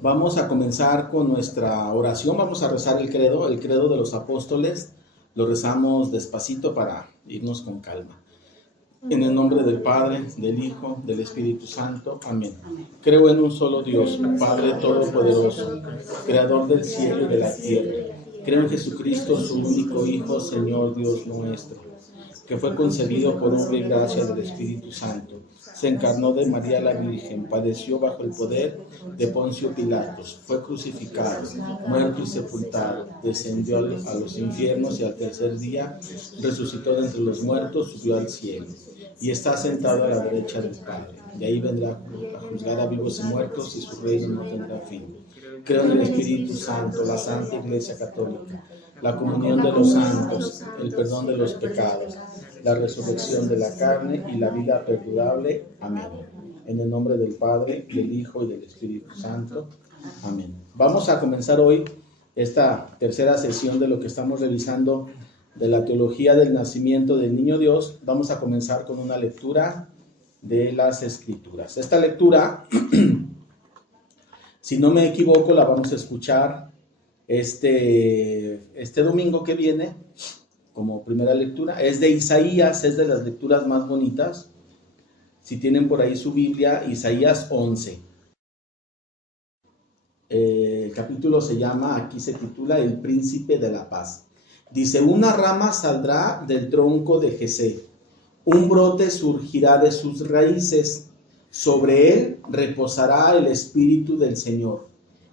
Vamos a comenzar con nuestra oración, vamos a rezar el credo de los apóstoles. Lo rezamos despacito para irnos con calma. En el nombre del Padre, del Hijo, del Espíritu Santo. Amén. Creo en un solo Dios, Padre Todopoderoso, Creador del cielo y de la tierra. Creo en Jesucristo, su único Hijo, Señor Dios nuestro, que fue concebido por obra y gracia del Espíritu Santo. Se encarnó de María la Virgen, padeció bajo el poder de Poncio Pilatos, fue crucificado, muerto y sepultado, descendió a los infiernos y al tercer día resucitó de entre los muertos, subió al cielo y está sentado a la derecha del Padre. De ahí vendrá a juzgar a vivos y muertos, y su reino no tendrá fin. Creo en el Espíritu Santo, la Santa Iglesia Católica, la comunión de los santos, el perdón de los pecados, la resurrección de la carne y la vida perdurable. Amén. En el nombre del Padre, del Hijo y del Espíritu Santo. Amén. Vamos a comenzar hoy esta tercera sesión de lo que estamos revisando de la teología del nacimiento del Niño Dios. Vamos a comenzar con una lectura de las Escrituras. Esta lectura, si no me equivoco, la vamos a escuchar este domingo que viene, como primera lectura. Es de Isaías, es de las lecturas más bonitas. Si tienen por ahí su Biblia, Isaías 11. El capítulo se llama, aquí se titula, El Príncipe de la Paz. Dice: una rama saldrá del tronco de Jesé, un brote surgirá de sus raíces, sobre él reposará el Espíritu del Señor,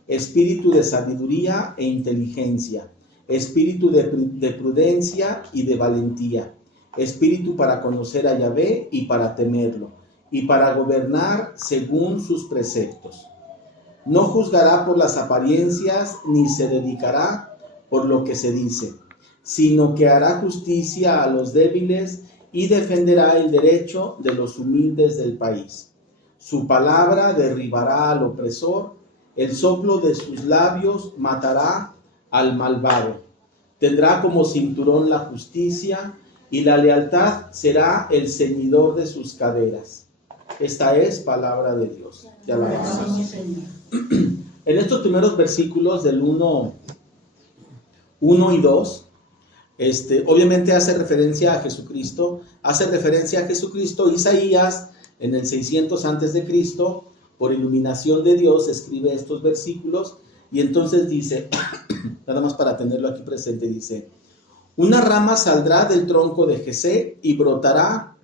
espíritu de sabiduría e inteligencia, espíritu de prudencia y de valentía, espíritu para conocer a Yahvé y para temerlo, y para gobernar según sus preceptos. No juzgará por las apariencias, ni se dedicará por lo que se dice, sino que hará justicia a los débiles y defenderá el derecho de los humildes del país. Su palabra derribará al opresor, el soplo de sus labios matará al malvado. Tendrá como cinturón la justicia, y la lealtad será el ceñidor de sus caderas. Esta es palabra de Dios. Ya la vamos. En estos primeros versículos del 1 y 2, obviamente hace referencia a Jesucristo. Isaías, en el 600 antes de Cristo, por iluminación de Dios, escribe estos versículos, y entonces dice, nada más para tenerlo aquí presente, dice: una rama saldrá del tronco de Jesé y brotará,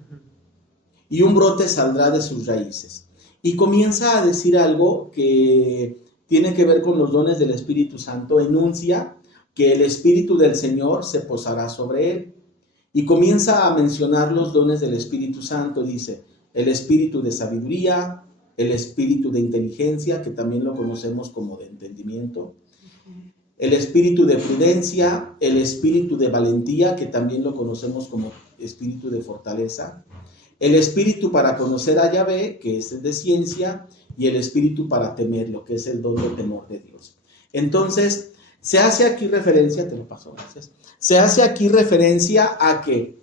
y un brote saldrá de sus raíces. Y comienza a decir algo que tiene que ver con los dones del Espíritu Santo. Enuncia que el Espíritu del Señor se posará sobre él. Y comienza a mencionar los dones del Espíritu Santo. Dice: el espíritu de sabiduría, el espíritu de inteligencia, que también lo conocemos como de entendimiento, el espíritu de prudencia, el espíritu de valentía, que también lo conocemos como espíritu de fortaleza, el espíritu para conocer a Yahvé, que es el de ciencia, y el espíritu para temerlo, que es el don del temor de Dios. Entonces, se hace aquí referencia, se hace aquí referencia a que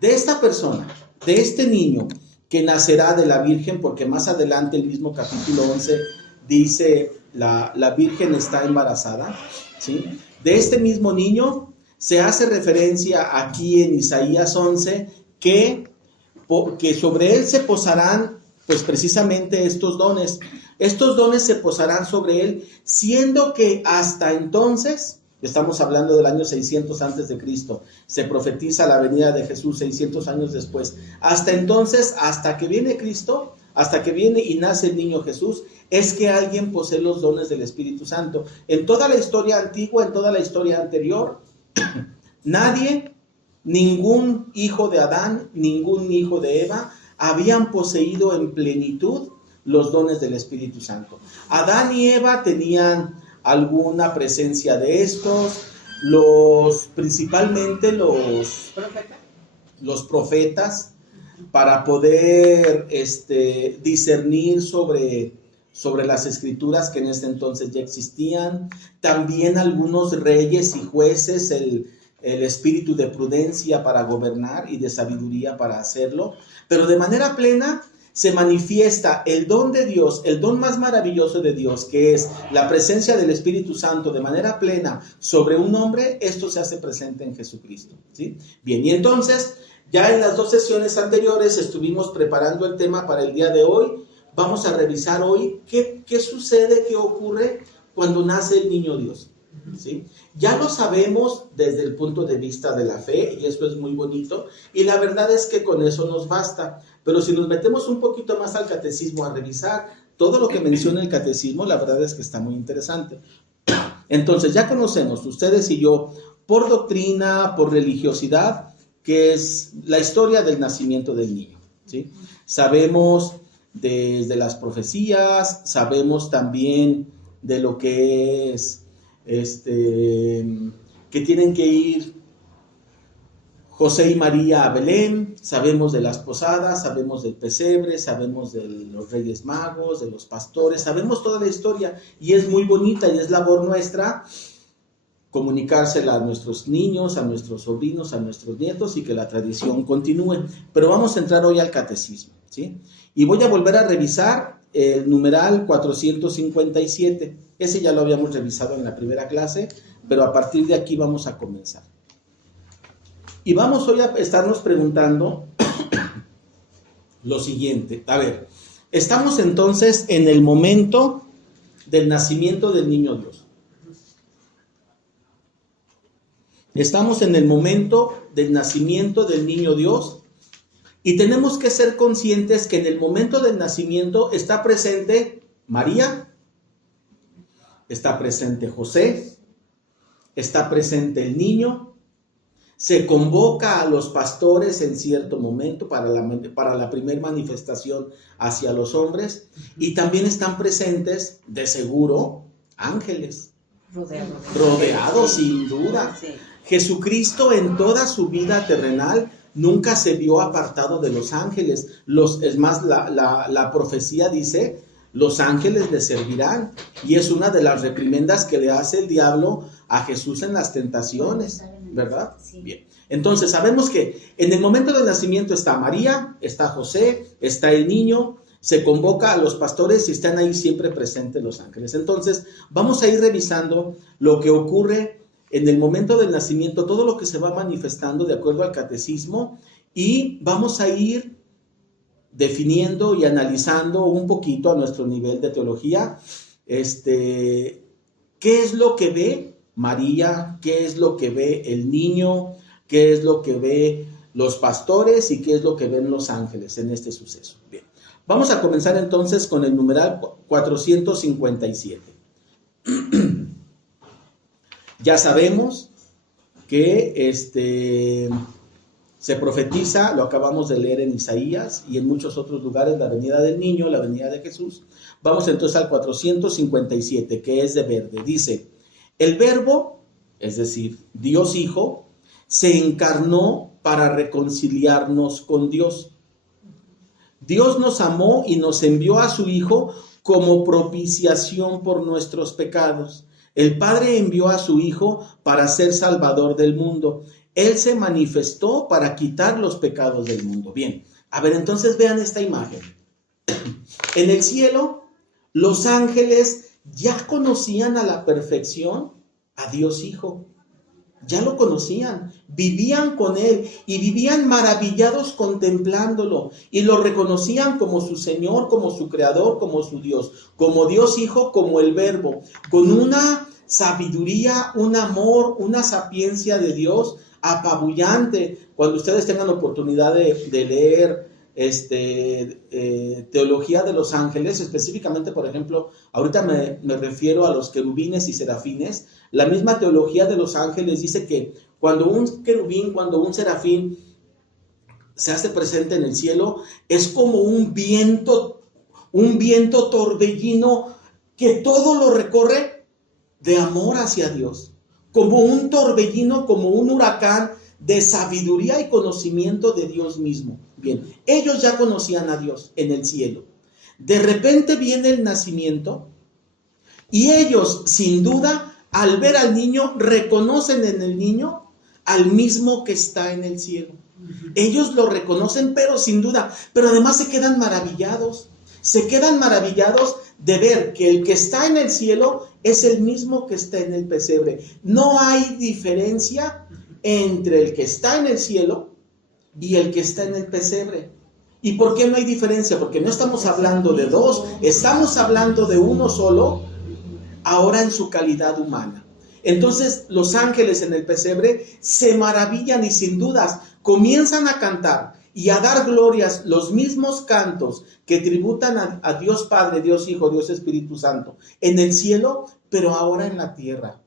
de esta persona, de este niño que nacerá de la Virgen, porque más adelante el mismo capítulo 11 dice la Virgen está embarazada, ¿sí? De este mismo niño se hace referencia aquí en Isaías 11 que sobre él se posarán pues precisamente estos dones. Estos dones se posarán sobre él, siendo que hasta entonces, estamos hablando del año 600 antes de Cristo, se profetiza la venida de Jesús 600 años después. Hasta entonces, hasta que viene Cristo, hasta que viene y nace el niño Jesús, es que alguien posee los dones del Espíritu Santo. En toda la historia antigua, en toda la historia anterior, nadie, ningún hijo de Adán, ningún hijo de Eva, habían poseído en plenitud los dones del Espíritu Santo. Adán y Eva tenían alguna presencia de estos, principalmente los profetas, para poder discernir sobre las escrituras que en ese entonces ya existían. También algunos reyes y jueces, el espíritu de prudencia para gobernar y de sabiduría para hacerlo, pero de manera plena se manifiesta el don de Dios, el don más maravilloso de Dios, que es la presencia del Espíritu Santo de manera plena sobre un hombre, esto se hace presente en Jesucristo, ¿sí? Bien, y entonces, ya en las 2 sesiones anteriores estuvimos preparando el tema para el día de hoy. Vamos a revisar hoy qué sucede, qué ocurre cuando nace el niño Dios, ¿sí? Ya lo sabemos desde el punto de vista de la fe, y esto es muy bonito, y la verdad es que con eso nos basta. Pero si nos metemos un poquito más al catecismo a revisar todo lo que menciona el catecismo, la verdad es que está muy interesante. Entonces ya conocemos, ustedes y yo, por doctrina, por religiosidad, que es la historia del nacimiento del niño, ¿sí? Sabemos desde las profecías, sabemos también de lo que es que tienen que ir José y María a Belén, sabemos de las posadas, sabemos del pesebre, sabemos de los Reyes Magos, de los pastores, sabemos toda la historia y es muy bonita y es labor nuestra comunicársela a nuestros niños, a nuestros sobrinos, a nuestros nietos y que la tradición continúe. Pero vamos a entrar hoy al catecismo, ¿sí? Y voy a volver a revisar el numeral 457. Ese ya lo habíamos revisado en la primera clase, pero a partir de aquí vamos a comenzar. Y vamos hoy a estarnos preguntando lo siguiente. A ver, estamos entonces en el momento del nacimiento del niño Dios. Estamos en el momento del nacimiento del niño Dios y tenemos que ser conscientes que en el momento del nacimiento está presente María, está presente José, está presente el niño. Se convoca a los pastores en cierto momento para la primera manifestación hacia los hombres y también están presentes, de seguro, ángeles. Rodeados, sin duda. Sí. Jesucristo en toda su vida terrenal nunca se vio apartado de los ángeles. Es más, la profecía dice, los ángeles le servirán. Y es una de las reprimendas que le hace el diablo a Jesús en las tentaciones, ¿verdad? Sí. Bien. Entonces sabemos que en el momento del nacimiento está María, está José, está el niño, se convoca a los pastores y están ahí siempre presentes los ángeles. Entonces vamos a ir revisando lo que ocurre en el momento del nacimiento, todo lo que se va manifestando de acuerdo al catecismo, y vamos a ir definiendo y analizando un poquito a nuestro nivel de teología, qué es lo que ve María, qué es lo que ve el niño, qué es lo que ve los pastores y qué es lo que ven los ángeles en este suceso. Bien, vamos a comenzar entonces con el numeral 457. Ya sabemos que se profetiza, lo acabamos de leer en Isaías y en muchos otros lugares, la venida del niño, la venida de Jesús. Vamos entonces al 457, que es de verde. Dice, el Verbo, es decir, Dios Hijo, se encarnó para reconciliarnos con Dios. Dios nos amó y nos envió a su Hijo como propiciación por nuestros pecados. El Padre envió a su Hijo para ser Salvador del mundo. Él se manifestó para quitar los pecados del mundo. Bien, a ver, entonces vean esta imagen. En el cielo, los ángeles ya conocían a la perfección a Dios Hijo. Ya lo conocían, vivían con Él y vivían maravillados contemplándolo y lo reconocían como su Señor, como su Creador, como su Dios, como Dios Hijo, como el Verbo, con una sabiduría, un amor, una sapiencia de Dios apabullante. Cuando ustedes tengan la oportunidad de leer teología de los ángeles, específicamente, por ejemplo, ahorita me refiero a los querubines y serafines. La misma teología de los ángeles dice que cuando un querubín, cuando un serafín se hace presente en el cielo, es como un viento torbellino que todo lo recorre de amor hacia Dios, como un torbellino, como un huracán de sabiduría y conocimiento de Dios mismo. Bien, ellos ya conocían a Dios en el cielo. De repente viene el nacimiento y ellos, sin duda, al ver al niño, reconocen en el niño al mismo que está en el cielo. Ellos lo reconocen, pero sin duda, pero además se quedan maravillados de ver que el que está en el cielo es el mismo que está en el pesebre. No hay diferencia entre el que está en el cielo y el que está en el pesebre. ¿Y por qué no hay diferencia? Porque no estamos hablando de dos, estamos hablando de uno solo, ahora en su calidad humana. Entonces los ángeles en el pesebre se maravillan y sin dudas comienzan a cantar y a dar glorias, los mismos cantos que tributan a Dios Padre, Dios Hijo, Dios Espíritu Santo en el cielo, pero ahora en la tierra.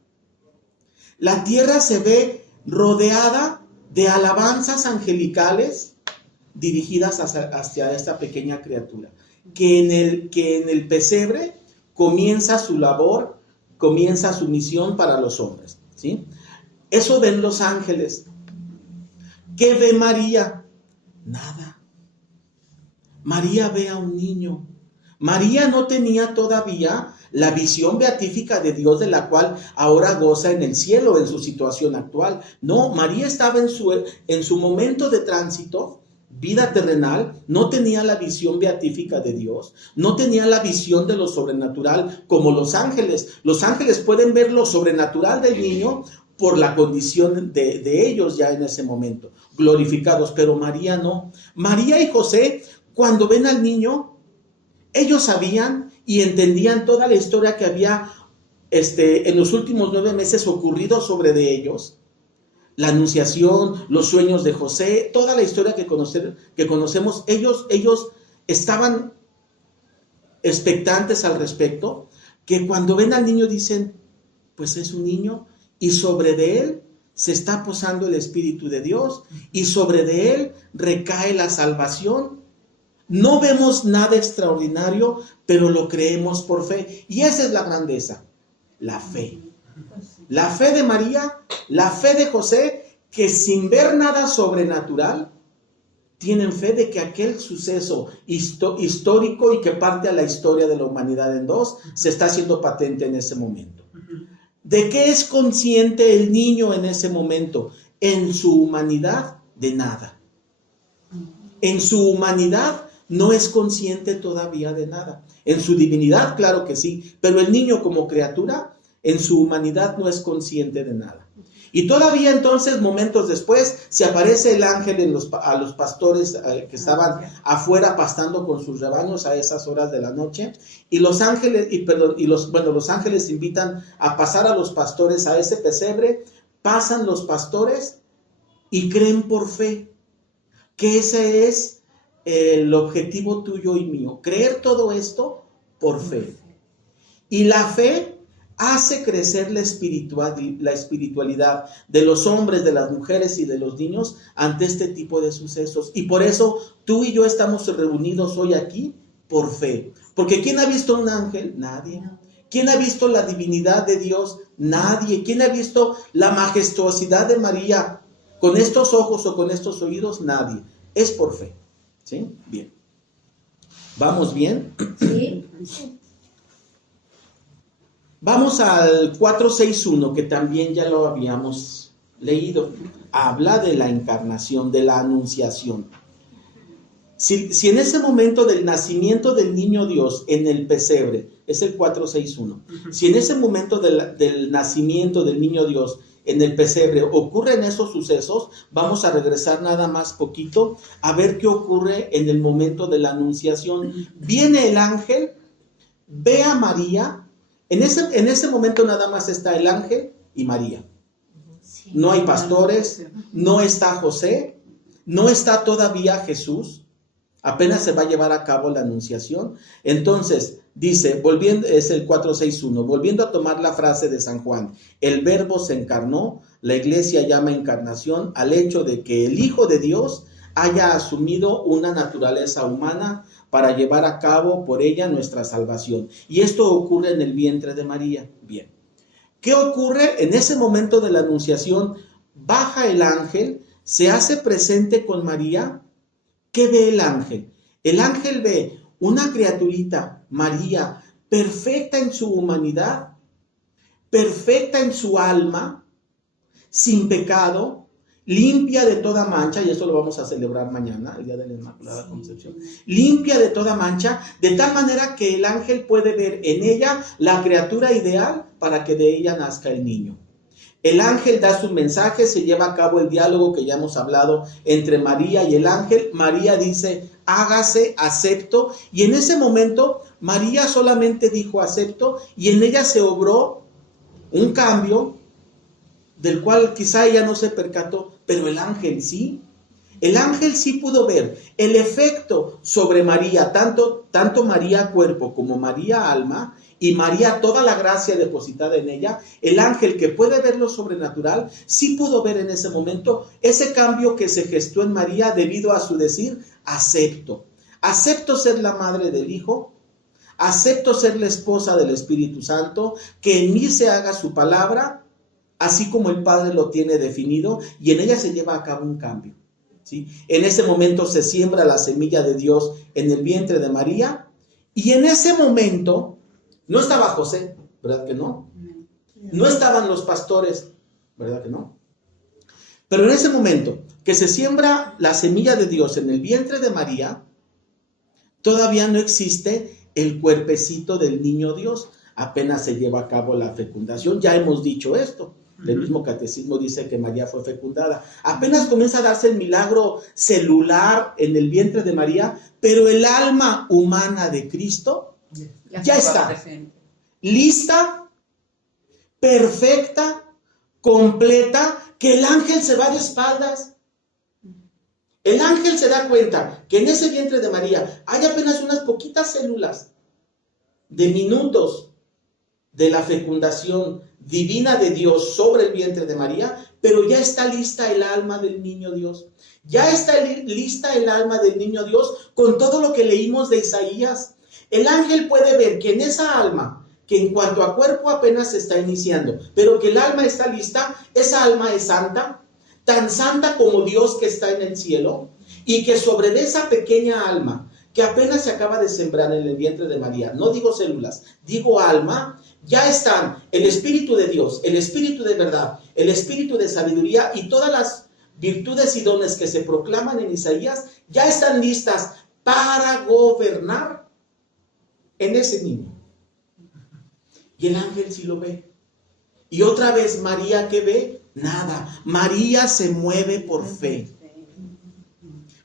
La tierra se ve rodeada de alabanzas angelicales dirigidas hacia esta pequeña criatura, que en el pesebre comienza su labor, comienza su misión para los hombres, ¿sí? Eso ven los ángeles. ¿Qué ve María? Nada. María ve a un niño. María no tenía todavía la visión beatífica de Dios, de la cual ahora goza en el cielo, en su situación actual. No, María estaba en su momento de tránsito, vida terrenal, no tenía la visión beatífica de Dios, no tenía la visión de lo sobrenatural como los ángeles. Los ángeles pueden ver lo sobrenatural del niño por la condición de ellos ya en ese momento, glorificados, pero María no. María y José, cuando ven al niño, ellos sabían y entendían toda la historia que había en los últimos 9 meses ocurrido sobre de ellos. La anunciación, los sueños de José, toda la historia que conocemos, ellos estaban expectantes al respecto, que cuando ven al niño dicen, pues es un niño, y sobre de él se está posando el Espíritu de Dios, y sobre de él recae la salvación. No vemos nada extraordinario, pero lo creemos por fe, y esa es la grandeza, la fe. La fe de María, la fe de José, que sin ver nada sobrenatural, tienen fe de que aquel suceso histórico y que parte a la historia de la humanidad en dos, se está haciendo patente en ese momento. ¿De qué es consciente el niño en ese momento? En su humanidad, de nada. En su humanidad no es consciente todavía de nada. En su divinidad, claro que sí, pero el niño como criatura, en su humanidad no es consciente de nada. Y todavía entonces, momentos después, se aparece el ángel a los pastores que estaban afuera pastando con sus rebaños a esas horas de la noche, y los ángeles, los ángeles invitan a pasar a los pastores a ese pesebre. Pasan los pastores y creen por fe, que ese es el objetivo tuyo y mío, creer todo esto por fe. Y la fe hace crecer la espiritualidad de los hombres, de las mujeres y de los niños ante este tipo de sucesos. Y por eso tú y yo estamos reunidos hoy aquí por fe. Porque ¿quién ha visto un ángel? Nadie. ¿Quién ha visto la divinidad de Dios? Nadie. ¿Quién ha visto la majestuosidad de María con estos ojos o con estos oídos? Nadie. Es por fe. ¿Sí? Bien. ¿Vamos bien? Sí. Vamos al 461, que también ya lo habíamos leído. Habla de la encarnación, de la anunciación. Si en ese momento del nacimiento del niño Dios en el pesebre, es el 461, si en ese momento del nacimiento del niño Dios en el pesebre ocurren esos sucesos, vamos a regresar nada más poquito a ver qué ocurre en el momento de la anunciación. Viene el ángel, ve a María. En ese momento nada más está el ángel y María. No hay pastores, no está José, no está todavía Jesús. Apenas se va a llevar a cabo la anunciación. Entonces, dice, es el 461, volviendo a tomar la frase de San Juan, el verbo se encarnó, la iglesia llama encarnación al hecho de que el Hijo de Dios haya asumido una naturaleza humana para llevar a cabo por ella nuestra salvación. Y esto ocurre en el vientre de María. Bien. ¿Qué ocurre? En ese momento de la anunciación, baja el ángel, se hace presente con María. ¿Qué ve el ángel? El ángel ve una criaturita, María, perfecta en su humanidad, perfecta en su alma, sin pecado, limpia de toda mancha, y eso lo vamos a celebrar mañana, el día de la Inmaculada Concepción, limpia de toda mancha, de tal manera que el ángel puede ver en ella la criatura ideal para que de ella nazca el niño. El ángel da su mensaje, se lleva a cabo el diálogo que ya hemos hablado entre María y el ángel. María dice, hágase, acepto, y en ese momento María solamente dijo acepto, y en ella se obró un cambio del cual quizá ella no se percató, pero el ángel sí. El ángel sí pudo ver el efecto sobre María, tanto María cuerpo como María alma, y María toda la gracia depositada en ella. El ángel, que puede ver lo sobrenatural, sí pudo ver en ese momento ese cambio que se gestó en María debido a su decir, acepto. Acepto ser la madre del Hijo, acepto ser la esposa del Espíritu Santo, que en mí se haga su palabra, así como el Padre lo tiene definido, y en ella se lleva a cabo un cambio, ¿sí? En ese momento se siembra la semilla de Dios en el vientre de María, y en ese momento no estaba José, ¿verdad que no? No estaban los pastores, ¿verdad que no? Pero en ese momento que se siembra la semilla de Dios en el vientre de María, todavía no existe el cuerpecito del niño Dios, apenas se lleva a cabo la fecundación. Ya hemos dicho esto. El mismo catecismo dice que María fue fecundada. Apenas comienza a darse el milagro celular en el vientre de María, pero el alma humana de Cristo ya está lista, perfecta, completa, que el ángel se va de espaldas. El ángel se da cuenta que en ese vientre de María hay apenas unas poquitas células de minutos de la fecundación divina de Dios sobre el vientre de María, pero ya está lista el alma del niño Dios. Ya está lista el alma del niño Dios con todo lo que leímos de Isaías. El ángel puede ver que en esa alma, que en cuanto a cuerpo apenas se está iniciando, pero que el alma está lista, esa alma es santa, tan santa como Dios que está en el cielo, y que sobre de esa pequeña alma, que apenas se acaba de sembrar en el vientre de María, no digo células, digo alma, ya están el Espíritu de Dios, el Espíritu de verdad, el Espíritu de sabiduría y todas las virtudes y dones que se proclaman en Isaías, ya están listas para gobernar en ese niño. Y el ángel sí lo ve. Y otra vez María, ¿qué ve? Nada. María se mueve por fe.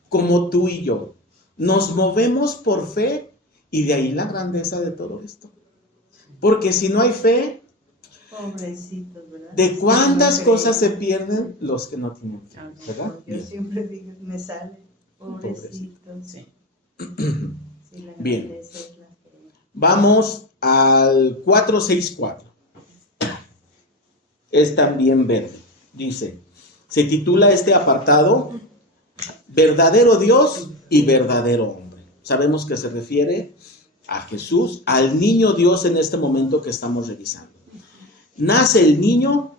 Como tú y yo. Nos movemos por fe, y de ahí la grandeza de todo esto. Porque si no hay fe, pobrecitos, ¿verdad? ¿de cuántas cosas se pierden los que no tienen fe? ¿Verdad? Yo siempre digo, me sale, pobrecitos. Sí. Sí, la Bien. grandeza es la fe. Vamos al 464. Es también verde. Dice, se titula este apartado, verdadero Dios y verdadero hombre. Sabemos que se refiere a Jesús, al niño Dios en este momento que estamos revisando. Nace el niño,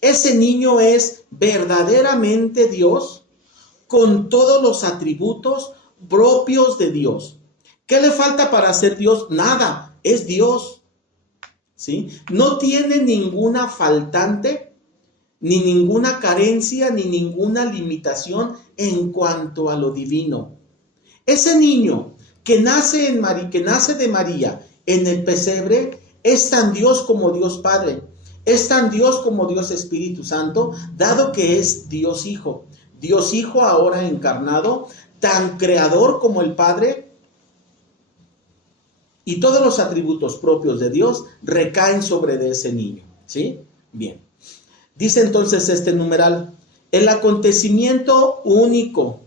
ese niño es verdaderamente Dios, con todos los atributos propios de Dios. ¿Qué le falta para ser Dios? Nada, es Dios, ¿sí? No tiene ninguna faltante, ni ninguna carencia, ni ninguna limitación en cuanto a lo divino. Ese niño que nace de María en el pesebre es tan Dios como Dios Padre, es tan Dios como Dios Espíritu Santo, dado que es Dios Hijo ahora encarnado, tan creador como el Padre, y todos los atributos propios de Dios recaen sobre de ese niño, ¿sí? Bien. Dice entonces este numeral, el acontecimiento único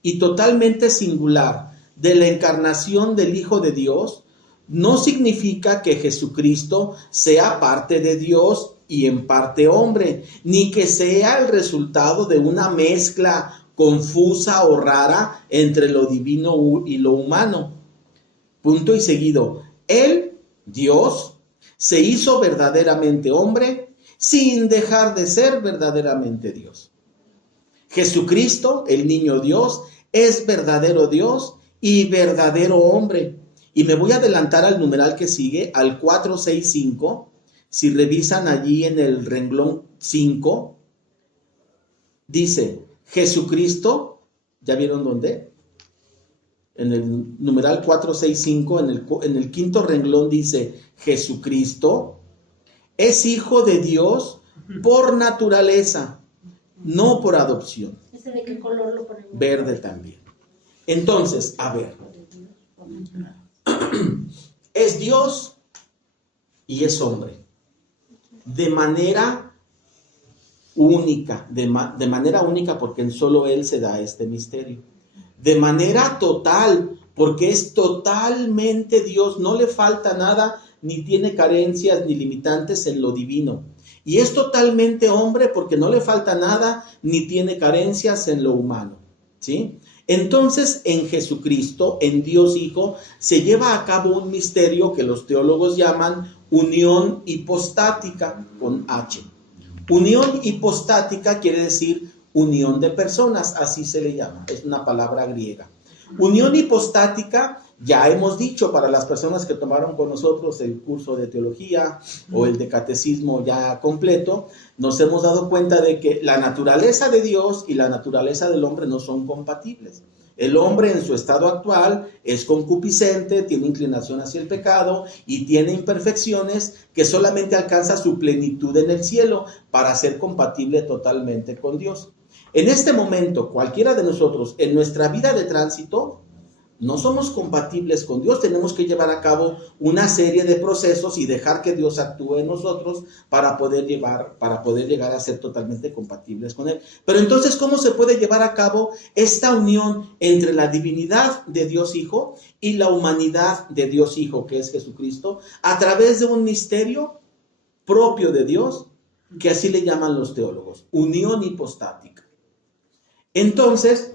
y totalmente singular de la encarnación del Hijo de Dios no significa que Jesucristo sea parte de Dios y en parte hombre, ni que sea el resultado de una mezcla confusa o rara entre lo divino y lo humano. Punto y seguido. Él, Dios, se hizo verdaderamente hombre sin dejar de ser verdaderamente Dios. Jesucristo, el niño Dios, es verdadero Dios y verdadero hombre. Y me voy a adelantar al numeral que sigue, al 465. Si revisan allí en el renglón 5, dice Jesucristo, ¿ya vieron dónde? En el numeral 465, en el quinto renglón dice Jesucristo es hijo de Dios por naturaleza, no por adopción. ¿Ese de qué color lo ponemos? Verde también. Entonces, a ver, es Dios y es hombre, de manera única, de manera única porque en solo Él se da este misterio, de manera total, porque es totalmente Dios, no le falta nada, ni tiene carencias ni limitantes en lo divino, y es totalmente hombre porque no le falta nada, ni tiene carencias en lo humano, ¿sí? Entonces, en Jesucristo, en Dios Hijo, se lleva a cabo un misterio que los teólogos llaman unión hipostática, con H. Unión hipostática quiere decir unión de personas, así se le llama, es una palabra griega. Unión hipostática, ya hemos dicho, para las personas que tomaron con nosotros el curso de teología o el de catecismo ya completo, nos hemos dado cuenta de que la naturaleza de Dios y la naturaleza del hombre no son compatibles. El hombre en su estado actual es concupiscente, tiene inclinación hacia el pecado y tiene imperfecciones que solamente alcanza su plenitud en el cielo para ser compatible totalmente con Dios. En este momento, cualquiera de nosotros, en nuestra vida de tránsito, no somos compatibles con Dios, tenemos que llevar a cabo una serie de procesos y dejar que Dios actúe en nosotros para poder llegar a ser totalmente compatibles con Él. Pero entonces, ¿cómo se puede llevar a cabo esta unión entre la divinidad de Dios Hijo y la humanidad de Dios Hijo, que es Jesucristo, a través de un misterio propio de Dios, que así le llaman los teólogos, unión hipostática? Entonces,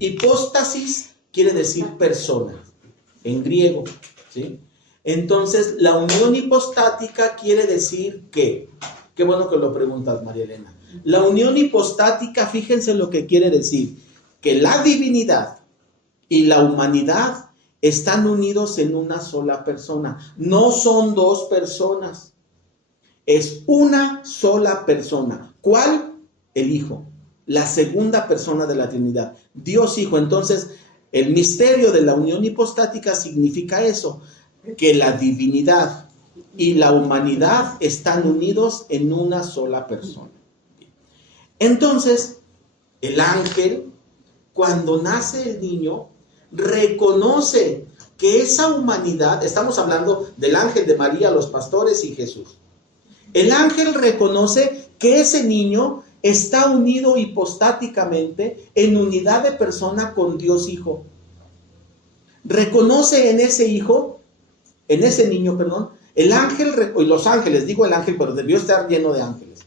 hipóstasis quiere decir persona, en griego, ¿sí? Entonces, la unión hipostática quiere decir que, qué bueno que lo preguntas, María Elena. La unión hipostática, fíjense lo que quiere decir, que la divinidad y la humanidad están unidos en una sola persona. No son dos personas, es una sola persona. ¿Cuál? El Hijo, la segunda persona de la Trinidad, Dios Hijo. Entonces, el misterio de la unión hipostática significa eso, que la divinidad y la humanidad están unidos en una sola persona. Entonces, el ángel, cuando nace el niño, reconoce que esa humanidad, estamos hablando del ángel de María, los pastores y Jesús. El ángel reconoce que ese niño está unido hipostáticamente en unidad de persona con Dios Hijo. Reconoce en ese hijo, en ese niño, el ángel, y los ángeles, digo el ángel, pero debió estar lleno de ángeles.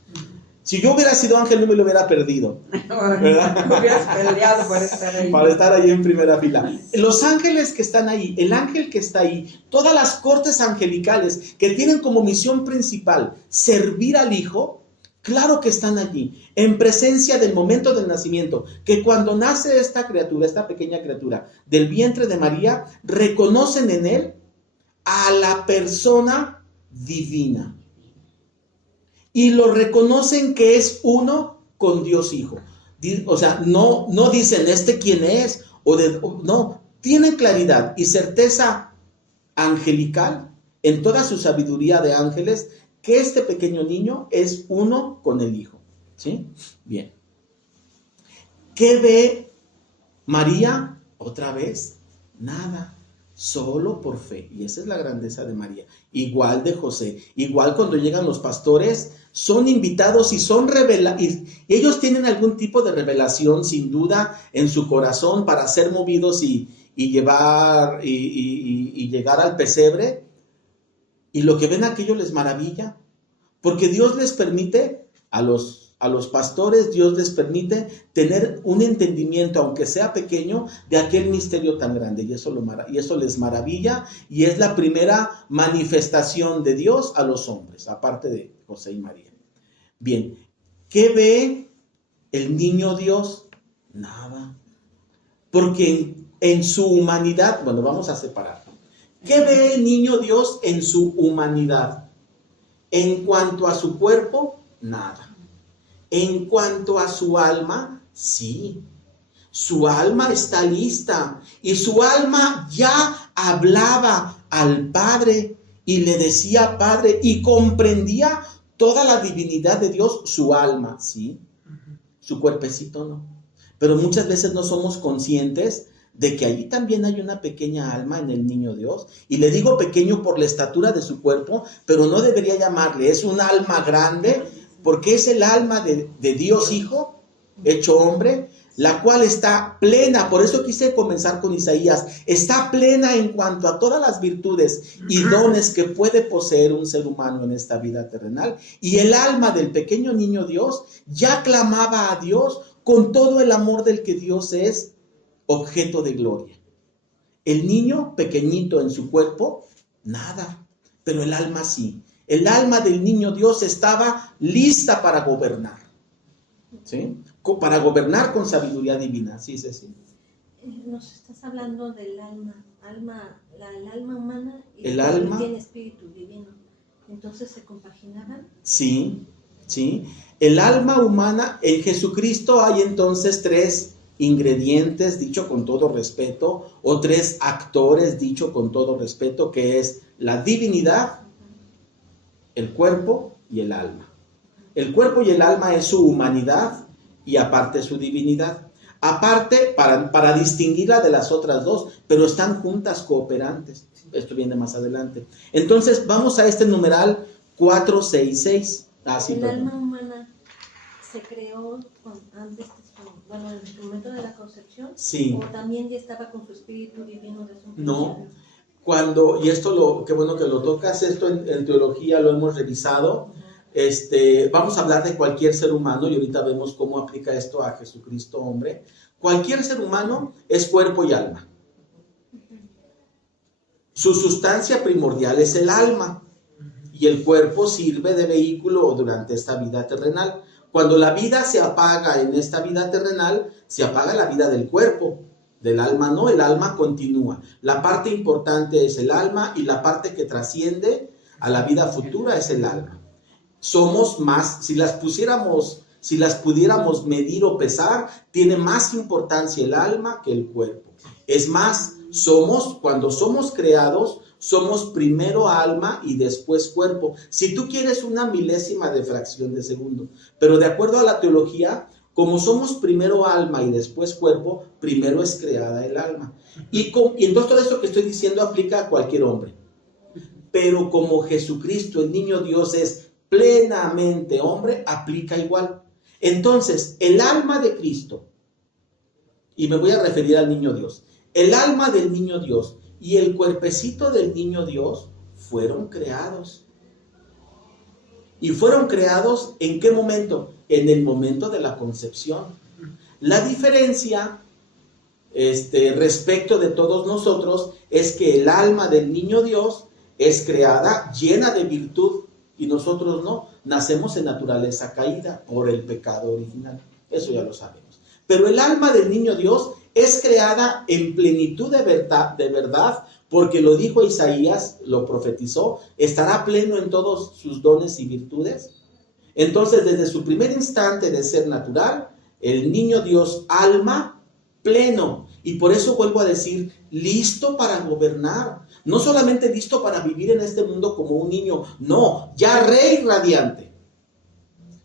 Si yo hubiera sido ángel, no me lo hubiera perdido, ¿verdad? Me hubieras peleado para estar ahí. Para estar ahí en primera fila. Los ángeles que están ahí, el ángel que está ahí, todas las cortes angelicales que tienen como misión principal servir al Hijo, claro que están allí, en presencia del momento del nacimiento, que cuando nace esta criatura, esta pequeña criatura, del vientre de María, reconocen en él a la persona divina. Y lo reconocen que es uno con Dios Hijo. O sea, no dicen, ¿este quién es? No, tienen claridad y certeza angelical en toda su sabiduría de ángeles, que este pequeño niño es uno con el Hijo, ¿sí? Bien. ¿Qué ve María? Otra vez, nada, solo por fe. Y esa es la grandeza de María. Igual de José, igual cuando llegan los pastores, son invitados y son revelados. Y ellos tienen algún tipo de revelación, sin duda, en su corazón para ser movidos y llevar y llegar al pesebre. Y lo que ven aquello les maravilla, porque Dios les permite, a los pastores, Dios les permite tener un entendimiento, aunque sea pequeño, de aquel misterio tan grande, y eso les maravilla, y es la primera manifestación de Dios a los hombres, aparte de José y María. Bien, ¿qué ve el niño Dios? Nada, porque en su humanidad, bueno, vamos a separar. ¿Qué ve el niño Dios en su humanidad? En cuanto a su cuerpo, nada. En cuanto a su alma, sí, su alma está lista y su alma ya hablaba al Padre y le decía Padre y comprendía toda la divinidad de Dios, su alma, sí, su cuerpecito no. Pero muchas veces no somos conscientes de que allí también hay una pequeña alma en el niño Dios. Y le digo pequeño por la estatura de su cuerpo, pero no debería llamarle, es un alma grande, porque es el alma de Dios Hijo, hecho hombre, la cual está plena. Por eso quise comenzar con Isaías. Está plena en cuanto a todas las virtudes y dones que puede poseer un ser humano en esta vida terrenal. Y el alma del pequeño niño Dios ya clamaba a Dios con todo el amor del que Dios es objeto de gloria. El niño pequeñito en su cuerpo, nada, pero el alma sí. El alma del niño Dios estaba lista para gobernar, ¿sí? Para gobernar con sabiduría divina. Sí, sí, sí. Nos estás hablando del alma, el alma humana y el alma tiene espíritu divino. Entonces, ¿se compaginaban? Sí, sí. El alma humana, en Jesucristo hay entonces 3 ingredientes, dicho con todo respeto, o 3 actores, dicho con todo respeto, que es la divinidad, el cuerpo y el alma. El cuerpo y el alma es su humanidad y aparte su divinidad. Aparte, para distinguirla de las otras 2, pero están juntas, cooperantes. Esto viene más adelante. Entonces, vamos a este numeral 466. Sí, el alma humana se creó antes, bueno, en el momento de la concepción, sí. O también ya estaba con su espíritu divino de su No, cuando, y esto qué bueno que lo tocas, esto en teología lo hemos revisado. Vamos a hablar de cualquier ser humano y ahorita vemos cómo aplica esto a Jesucristo hombre. Cualquier ser humano es cuerpo y alma. Su sustancia primordial es el alma y el cuerpo sirve de vehículo durante esta vida terrenal. Cuando la vida se apaga en esta vida terrenal, se apaga la vida del cuerpo. Del alma no, el alma continúa. La parte importante es el alma y la parte que trasciende a la vida futura es el alma. Somos más, si las pudiéramos medir o pesar, tiene más importancia el alma que el cuerpo. Es más, cuando somos creados, somos primero alma y después cuerpo. Si tú quieres una milésima de fracción de segundo, pero de acuerdo a la teología, como somos primero alma y después cuerpo, primero es creada el alma. Y entonces todo esto que estoy diciendo aplica a cualquier hombre. Pero como Jesucristo, el niño Dios, es plenamente hombre, aplica igual. Entonces, el alma de Cristo, y me voy a referir al niño Dios, el alma del niño Dios y el cuerpecito del niño Dios fueron creados. ¿Y fueron creados en qué momento? En el momento de la concepción. La diferencia respecto de todos nosotros es que el alma del niño Dios es creada llena de virtud y nosotros no. Nacemos en naturaleza caída por el pecado original. Eso ya lo sabemos. Pero el alma del niño Dios es creada en plenitud de verdad, porque lo dijo Isaías, lo profetizó, estará pleno en todos sus dones y virtudes. Entonces, desde su primer instante de ser natural, el niño Dios, alma, pleno. Y por eso vuelvo a decir, listo para gobernar. No solamente listo para vivir en este mundo como un niño, no, ya rey radiante.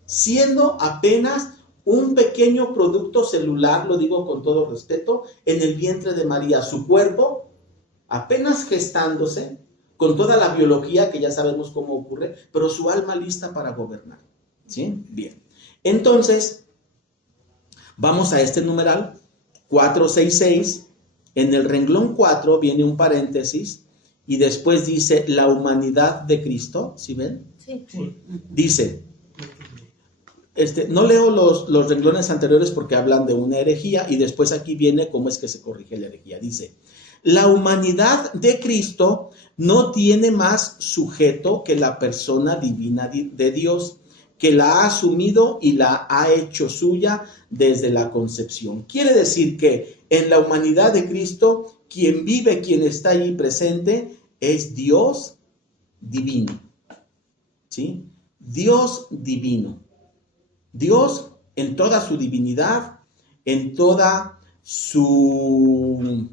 Siendo apenas un pequeño producto celular, lo digo con todo respeto, en el vientre de María. Su cuerpo, apenas gestándose, con toda la biología que ya sabemos cómo ocurre, pero su alma lista para gobernar. ¿Sí? Bien. Entonces, vamos a este numeral, 466. En el renglón 4 viene un paréntesis y después dice la humanidad de Cristo. ¿Sí ven? Sí. Dice, no leo los renglones anteriores porque hablan de una herejía y después aquí viene cómo es que se corrige la herejía. Dice, la humanidad de Cristo no tiene más sujeto que la persona divina de Dios, que la ha asumido y la ha hecho suya desde la concepción. Quiere decir que en la humanidad de Cristo, quien vive, quien está allí presente, es Dios divino. ¿Sí? Dios divino. Dios en toda su divinidad, en toda su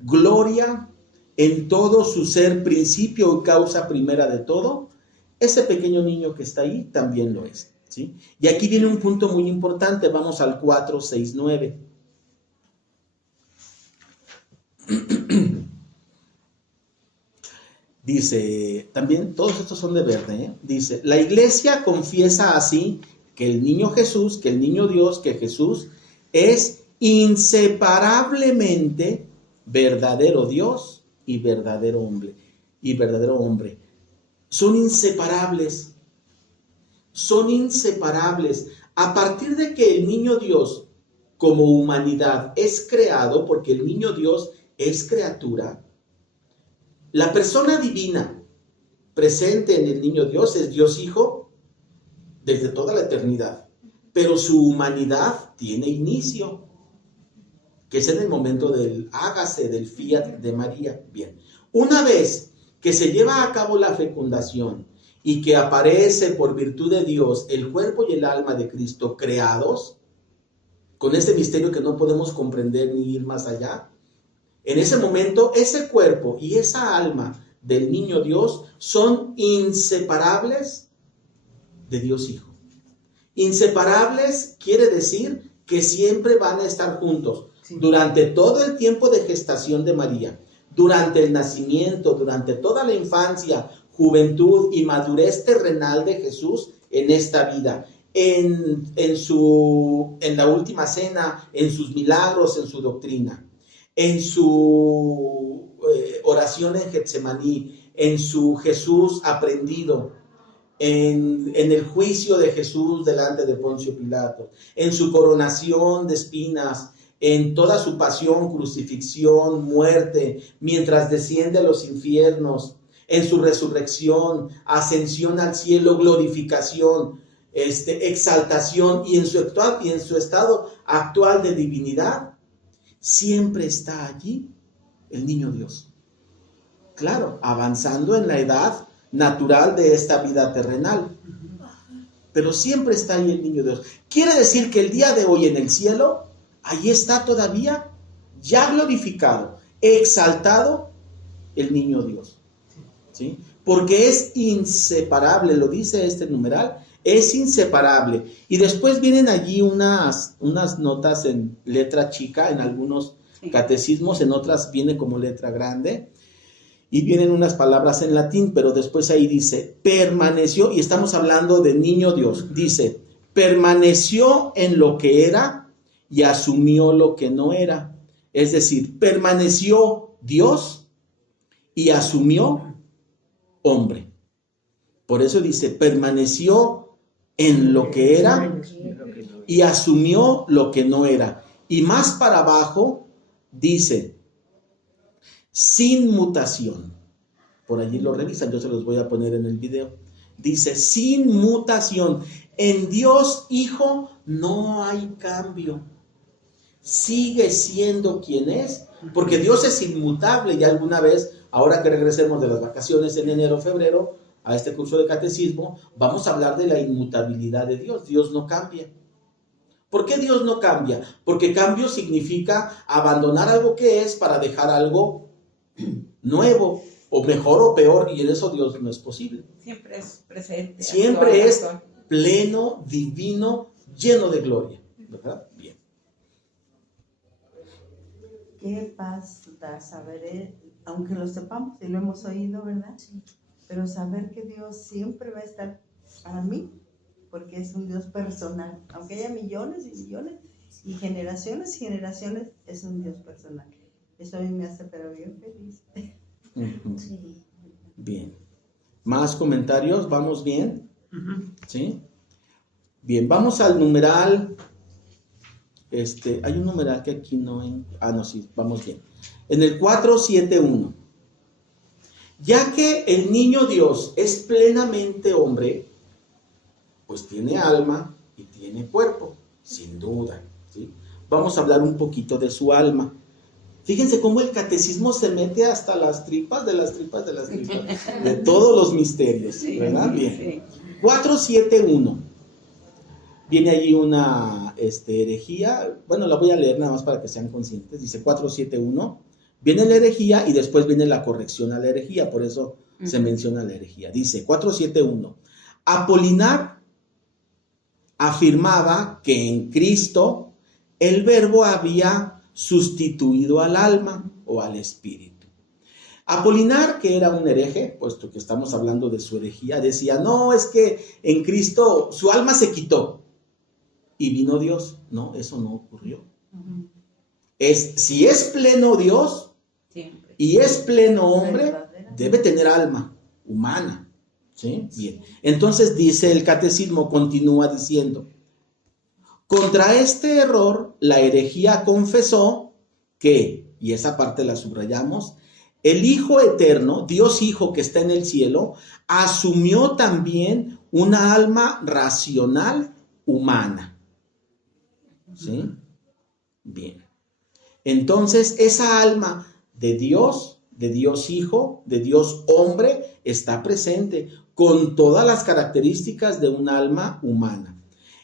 gloria, en todo su ser, principio y causa primera de todo, ese pequeño niño que está ahí también lo es, ¿sí? Y aquí viene un punto muy importante, vamos al 4, 6, 9. Dice, también todos estos son de verde, ¿eh? Dice, la iglesia confiesa así que el niño Jesús, que el niño Dios, que Jesús es inseparablemente verdadero Dios y verdadero hombre. Son inseparables. Son inseparables. A partir de que el niño Dios, como humanidad, es creado, porque el niño Dios es criatura, la persona divina presente en el niño Dios es Dios Hijo desde toda la eternidad, pero su humanidad tiene inicio, que es en el momento del hágase, del fiat de María. Bien, una vez que se lleva a cabo la fecundación y que aparece por virtud de Dios el cuerpo y el alma de Cristo creados, con ese misterio que no podemos comprender ni ir más allá, en ese momento ese cuerpo y esa alma del niño Dios son inseparables de Dios Hijo. Inseparables quiere decir que siempre van a estar juntos. Durante todo el tiempo de gestación de María, durante el nacimiento, durante toda la infancia, juventud y madurez terrenal de Jesús en esta vida, en la última cena, en sus milagros, en su doctrina, en su oración en Getsemaní, en su Jesús aprendido, en el juicio de Jesús delante de Poncio Pilato, en su coronación de espinas, en toda su pasión, crucifixión, muerte, mientras desciende a los infiernos, en su resurrección, ascensión al cielo, glorificación, exaltación y en su estado actual de divinidad, siempre está allí el niño Dios. Claro, avanzando en la edad natural de esta vida terrenal, pero siempre está ahí el niño Dios. Quiere decir que el día de hoy en el cielo, ahí está todavía, ya glorificado, exaltado, el niño Dios, ¿sí? Porque es inseparable, lo dice este numeral, es inseparable. Y después vienen allí unas notas en letra chica, en algunos catecismos, en otras viene como letra grande, y vienen unas palabras en latín, pero después ahí dice, permaneció, y estamos hablando de niño Dios, dice, permaneció en lo que era y asumió lo que no era. Es decir, permaneció Dios y asumió hombre. Por eso dice, permaneció en lo que era y asumió lo que no era. Y más para abajo dice, sin mutación. Por allí lo revisan, yo se los voy a poner en el video. Dice, sin mutación. En Dios Hijo no hay cambio. Sigue siendo quien es, porque Dios es inmutable. Y alguna vez, ahora que regresemos de las vacaciones en enero, febrero, a este curso de catecismo, vamos a hablar de la inmutabilidad de Dios. Dios no cambia. ¿Por qué Dios no cambia? Porque cambio significa abandonar algo que es para dejar algo nuevo, o mejor o peor, y en eso Dios no es posible. Siempre es presente. Siempre es pleno, divino, lleno de gloria, ¿verdad? Bien. Qué paz da saber, aunque lo sepamos y lo hemos oído, ¿verdad? Sí. Pero saber que Dios siempre va a estar para mí, porque es un Dios personal. Aunque haya millones y millones y generaciones, es un Dios personal. Eso a mí me hace pero bien feliz. Uh-huh. Sí. Bien. ¿Más comentarios? ¿Vamos bien? Uh-huh. ¿Sí? Bien, vamos al numeral. Hay un numeral que aquí no... no, sí, vamos bien. En el 471. Ya que el niño Dios es plenamente hombre, pues tiene alma y tiene cuerpo, sin duda, ¿sí? Vamos a hablar un poquito de su alma. Fíjense cómo el catecismo se mete hasta las tripas de las tripas de las tripas, de todos los misterios, ¿verdad? Bien. 471. Viene allí una herejía, bueno, la voy a leer nada más para que sean conscientes, dice 471, viene la herejía y después viene la corrección a la herejía, por eso se menciona la herejía. Dice 471, Apolinar afirmaba que en Cristo el verbo había sustituido al alma o al espíritu. Apolinar, que era un hereje, puesto que estamos hablando de su herejía, decía, no, es que en Cristo su alma se quitó y vino Dios. No, eso no ocurrió. Si es pleno Dios Siempre. y es pleno hombre, debe tener alma humana. ¿Sí? Bien. Entonces dice el catecismo, continúa diciendo, contra este error la herejía confesó que, y esa parte la subrayamos, el Hijo Eterno, Dios Hijo que está en el cielo, asumió también una alma racional humana. ¿Sí? Bien. Entonces, esa alma de Dios Hijo, de Dios hombre, está presente con todas las características de un alma humana.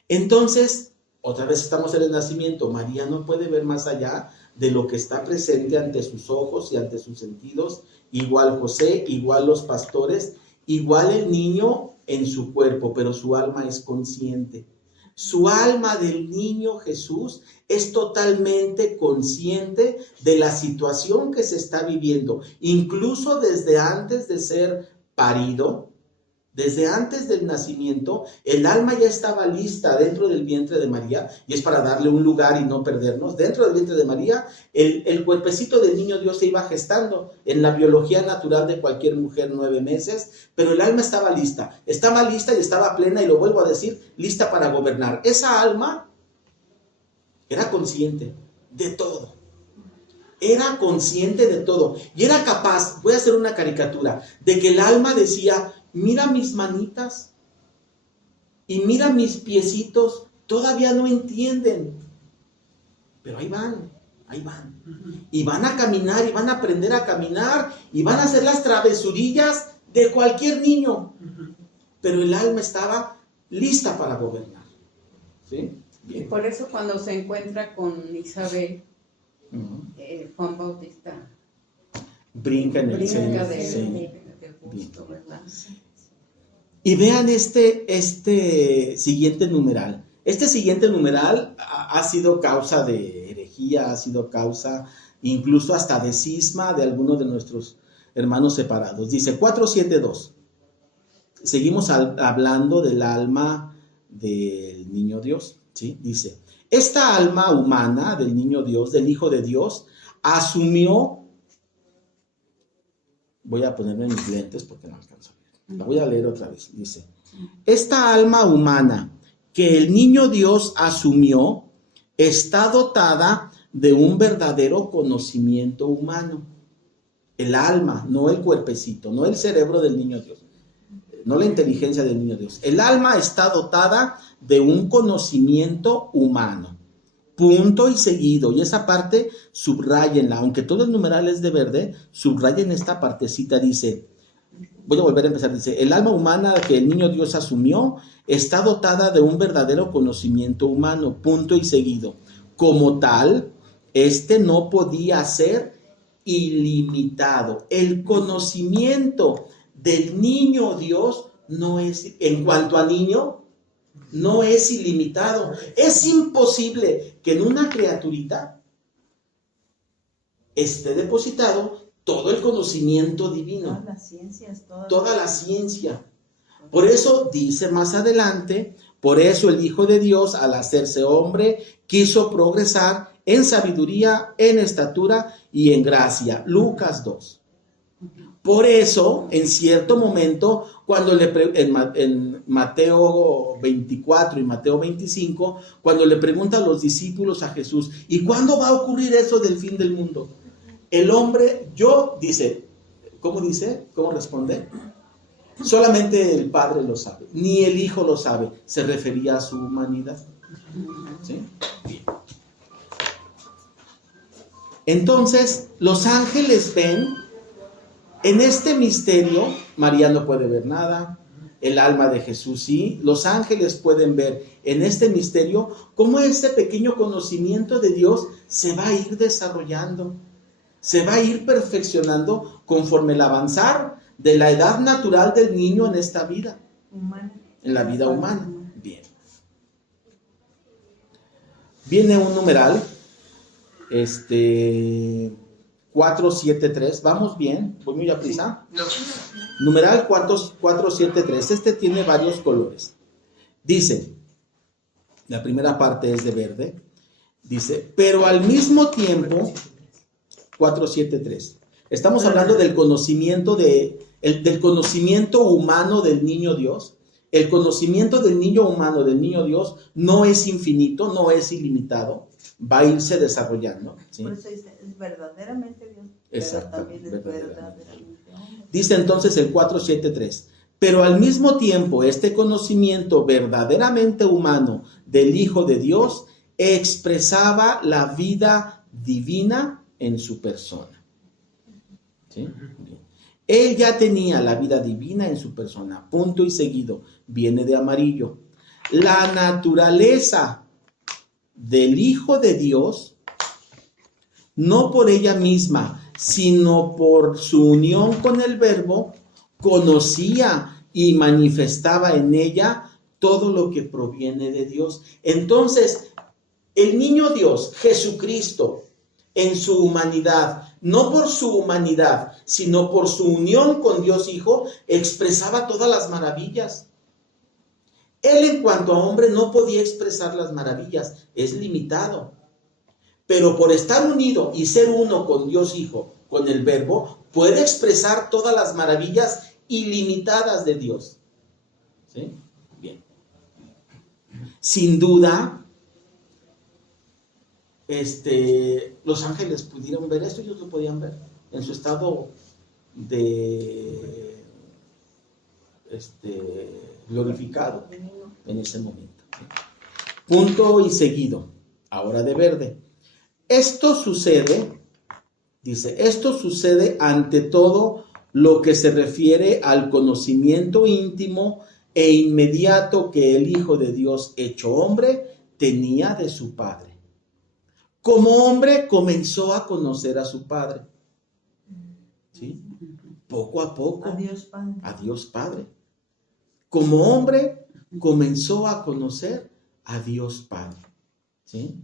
Entonces, otra vez estamos en el nacimiento. María no puede ver más allá de lo que está presente ante sus ojos y ante sus sentidos. Igual José, igual los pastores, igual el niño en su cuerpo, pero su alma es consciente. Su alma del niño Jesús es totalmente consciente de la situación que se está viviendo, incluso desde antes de ser parido, desde antes del nacimiento, el alma ya estaba lista dentro del vientre de María, y es para darle un lugar y no perdernos. Dentro del vientre de María, el cuerpecito del niño Dios se iba gestando en la biología natural de cualquier mujer 9 meses, pero el alma estaba lista y estaba plena, y lo vuelvo a decir, lista para gobernar. Esa alma era consciente de todo. Era consciente de todo y era capaz, voy a hacer una caricatura, de que el alma decía, mira mis manitas y mira mis piecitos, todavía no entienden, pero ahí van, y van a caminar y van a aprender a caminar y van a hacer las travesurillas de cualquier niño, pero el alma estaba lista para gobernar. ¿Sí? Bien. Y por eso cuando se encuentra con Isabel, Juan Bautista Brinca en el seno. del gusto, ¿verdad? Y vean este siguiente numeral. Este siguiente numeral ha sido causa de herejía, ha sido causa incluso hasta de cisma de algunos de nuestros hermanos separados. Dice 472. Seguimos hablando del alma del niño Dios, ¿sí? Dice, esta alma humana del niño Dios, del Hijo de Dios, asumió, voy a ponerme mis lentes porque no alcanzo a ver, la voy a leer otra vez, dice, esta alma humana que el niño Dios asumió está dotada de un verdadero conocimiento humano. El alma, no el cuerpecito, no el cerebro del niño Dios, no la inteligencia del niño Dios. El alma está dotada de un conocimiento humano. Punto y seguido. Y esa parte, subrayenla. Aunque todo el numeral es de verde, subrayen esta partecita. Dice, voy a volver a empezar. Dice, el alma humana que el niño Dios asumió está dotada de un verdadero conocimiento humano. Punto y seguido. Como tal, no podía ser ilimitado. El conocimiento del niño Dios no es, en cuanto a niño, no es ilimitado. Es imposible que en una criaturita esté depositado todo el conocimiento divino. Todas las ciencias. Toda la ciencia. Por eso dice más adelante, por eso el Hijo de Dios, al hacerse hombre, quiso progresar en sabiduría, en estatura y en gracia. Lucas 2. Por eso, en cierto momento, cuando en Mateo 24 y Mateo 25, cuando le preguntan los discípulos a Jesús, ¿y cuándo va a ocurrir eso del fin del mundo? El hombre, dice, ¿cómo dice? ¿Cómo responde? Solamente el Padre lo sabe, ni el Hijo lo sabe. Se refería a su humanidad. ¿Sí? Bien. Entonces, los ángeles ven. En este misterio, María no puede ver nada, el alma de Jesús, ¿sí? Los ángeles pueden ver en este misterio cómo este pequeño conocimiento de Dios se va a ir desarrollando, se va a ir perfeccionando conforme el avanzar de la edad natural del niño en esta vida, en la vida humana. Bien. Viene un numeral, 473, ¿vamos bien? ¿Voy muy a prisa? No. Numeral 473, este tiene varios colores. Dice, la primera parte es de verde, dice, pero al mismo tiempo, 473, estamos hablando del conocimiento del conocimiento humano del niño Dios. El conocimiento del niño humano, del niño Dios, no es infinito, no es ilimitado, va a irse desarrollando, ¿sí? Por eso dice, es verdaderamente Dios, Exacto, pero también es verdaderamente. verdaderamente hombre. Dice entonces el 473, pero al mismo tiempo este conocimiento verdaderamente humano del Hijo de Dios expresaba la vida divina en su persona. ¿Sí? Bien. Él ya tenía la vida divina en su persona, punto y seguido, viene de amarillo. La naturaleza del Hijo de Dios, no por ella misma, sino por su unión con el Verbo, conocía y manifestaba en ella todo lo que proviene de Dios. Entonces, el niño Dios, Jesucristo, en su humanidad, no por su humanidad, sino por su unión con Dios Hijo, expresaba todas las maravillas. Él en cuanto a hombre no podía expresar las maravillas, es limitado. Pero por estar unido y ser uno con Dios Hijo, con el Verbo, puede expresar todas las maravillas ilimitadas de Dios. ¿Sí? Bien. Sin duda, los ángeles pudieron ver esto, ellos lo podían ver en su estado de glorificado en ese momento. Punto y seguido, ahora de verde. Esto sucede, dice, esto sucede ante todo lo que se refiere al conocimiento íntimo e inmediato que el Hijo de Dios hecho hombre tenía de su Padre. Como hombre comenzó a conocer a su Padre. ¿Sí? Poco a poco. A Dios Padre. A Dios Padre. Como hombre comenzó a conocer a Dios Padre. ¿Sí?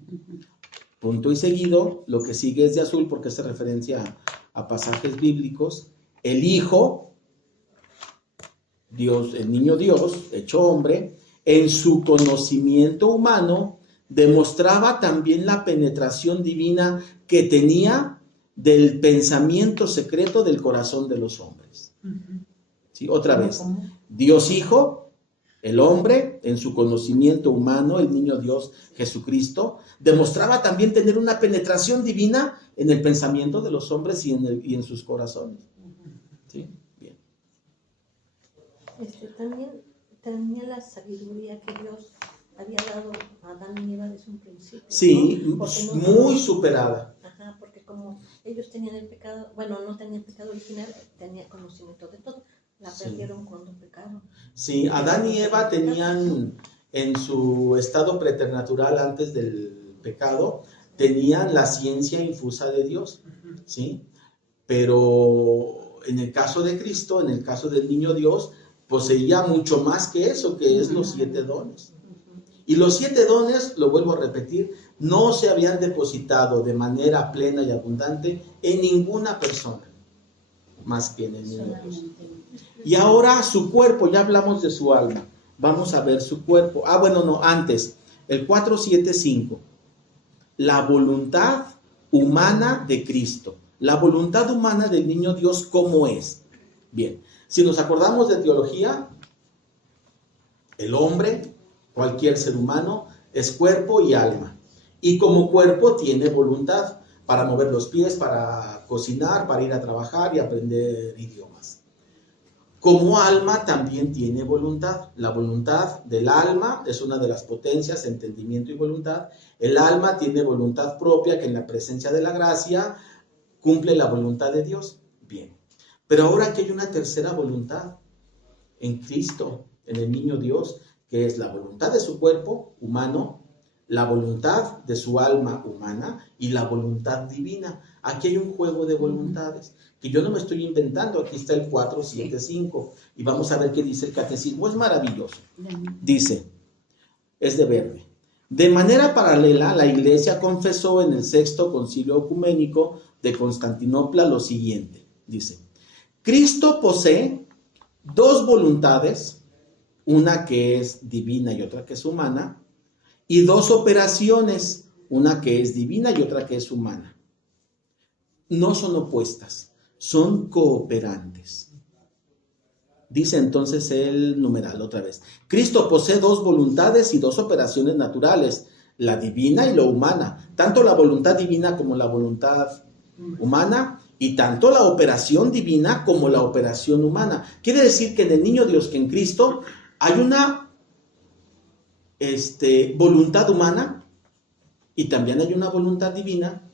Punto y seguido, lo que sigue es de azul porque hace referencia a pasajes bíblicos. El Hijo, Dios, el niño Dios, hecho hombre, en su conocimiento humano, demostraba también la penetración divina que tenía del pensamiento secreto del corazón de los hombres. ¿Sí? Otra vez, Dios Hijo, el hombre, en su conocimiento humano, el niño Dios Jesucristo, demostraba también tener una penetración divina en el pensamiento de los hombres y en sus corazones. ¿Sí? Bien. También tenía la sabiduría que Dios había dado a Adán y Eva desde un principio. Sí, ¿no? muy superada. Ajá, porque como ellos tenían el pecado, bueno, no tenían pecado original, tenían conocimiento de todo. La perdieron cuando pecaron. Sí, Adán y Eva tenían en su estado preternatural antes del pecado, tenían la ciencia infusa de Dios, ¿sí? Pero en el caso de Cristo, en el caso del niño Dios, poseía mucho más que eso, que es los 7 dones. Y los 7 dones, lo vuelvo a repetir, no se habían depositado de manera plena y abundante en ninguna persona, más que en el niño Dios. Y ahora su cuerpo, ya hablamos de su alma, vamos a ver su cuerpo. Antes, el 475, la voluntad humana de Cristo. La voluntad humana del niño Dios, ¿cómo es? Bien, si nos acordamos de teología, el hombre, cualquier ser humano, es cuerpo y alma. Y como cuerpo tiene voluntad para mover los pies, para cocinar, para ir a trabajar y aprender idiomas. Como alma también tiene voluntad. La voluntad del alma es una de las potencias, entendimiento y voluntad. El alma tiene voluntad propia que en la presencia de la gracia cumple la voluntad de Dios. Bien. Pero ahora aquí hay una tercera voluntad. en Cristo, en el niño Dios, que es la voluntad de su cuerpo humano, la voluntad de su alma humana y la voluntad divina. Aquí hay un juego de voluntades que yo no me estoy inventando. Aquí está el 475 y vamos a ver qué dice el catecismo. Es maravilloso. Dice, es de verde. De manera paralela, la Iglesia confesó en el Sexto Concilio Ecuménico de Constantinopla lo siguiente. Dice, Cristo posee dos voluntades, una que es divina y otra que es humana, y dos operaciones, una que es divina y otra que es humana. No son opuestas, son cooperantes. Dice entonces el numeral otra vez. Cristo posee dos voluntades y dos operaciones naturales, la divina y la humana, tanto la voluntad divina como la voluntad humana, y tanto la operación divina como la operación humana. Quiere decir que en el niño Dios, que en Cristo, hay una voluntad humana y también hay una voluntad divina.